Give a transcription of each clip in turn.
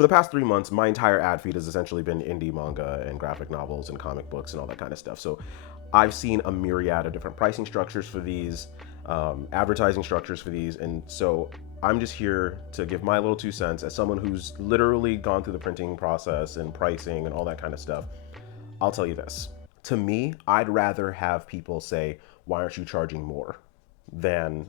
For the past 3 months, my entire ad feed has essentially been indie manga and graphic novels and comic books and all that kind of stuff. So I've seen a myriad of different pricing structures for these, advertising structures for these. And so I'm just here to give my little 2 cents as someone who's literally gone through the printing process and pricing and all that kind of stuff. I'll tell you this. To me, I'd rather have people say, why aren't you charging more? Than,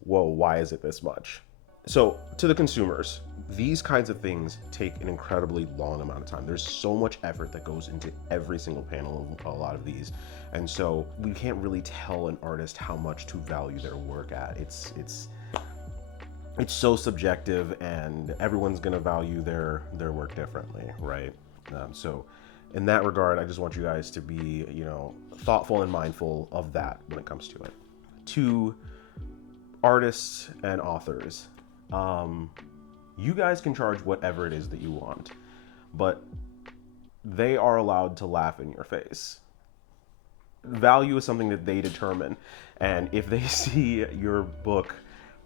whoa, why is it this much? So, to the consumers, these kinds of things take an incredibly long amount of time. There's so much effort that goes into every single panel of a lot of these. And so, we can't really tell an artist how much to value their work at. It's so subjective, and everyone's going to value their work differently, right? So, in that regard, I just want you guys to be, thoughtful and mindful of that when it comes to it. To artists and authors, you guys can charge whatever it is that you want, but they are allowed to laugh in your face. Value is something that they determine, and if they see your book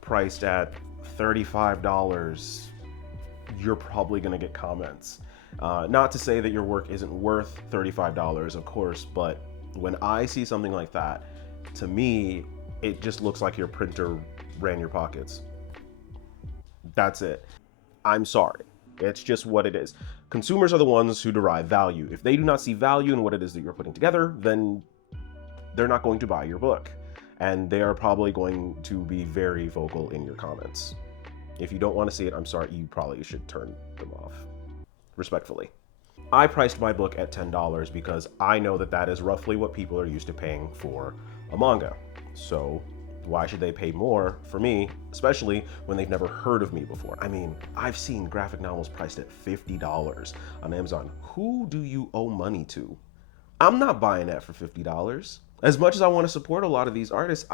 priced at $35, you're probably going to get comments. Not to say that your work isn't worth $35, of course, but when I see something like that, to me, it just looks like your printer ran your pockets. That's it. I'm sorry. It's just what it is. Consumers are the ones who derive value. If they do not see value in what it is that you're putting together, then they're not going to buy your book. And they are probably going to be very vocal in your comments. If you don't want to see it, I'm sorry, you probably should turn them off. Respectfully. I priced my book at $10 because I know that that is roughly what people are used to paying for a manga. So why should they pay more for me, especially when they've never heard of me before? I mean, I've seen graphic novels priced at $50 on Amazon. Who do you owe money to? I'm not buying that for $50. As much as I want to support a lot of these artists,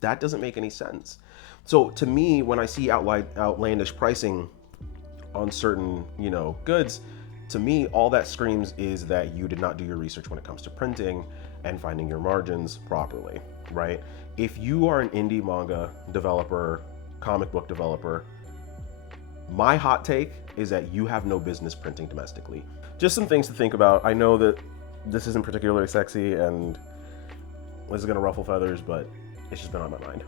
that doesn't make any sense. So to me, when I see outlandish pricing on certain, goods, to me, all that screams is that you did not do your research when it comes to printing and finding your margins properly, right? If you are an indie manga developer, comic book developer, my hot take is that you have no business printing domestically. Just some things to think about. I know that this isn't particularly sexy and this is gonna ruffle feathers, but it's just been on my mind.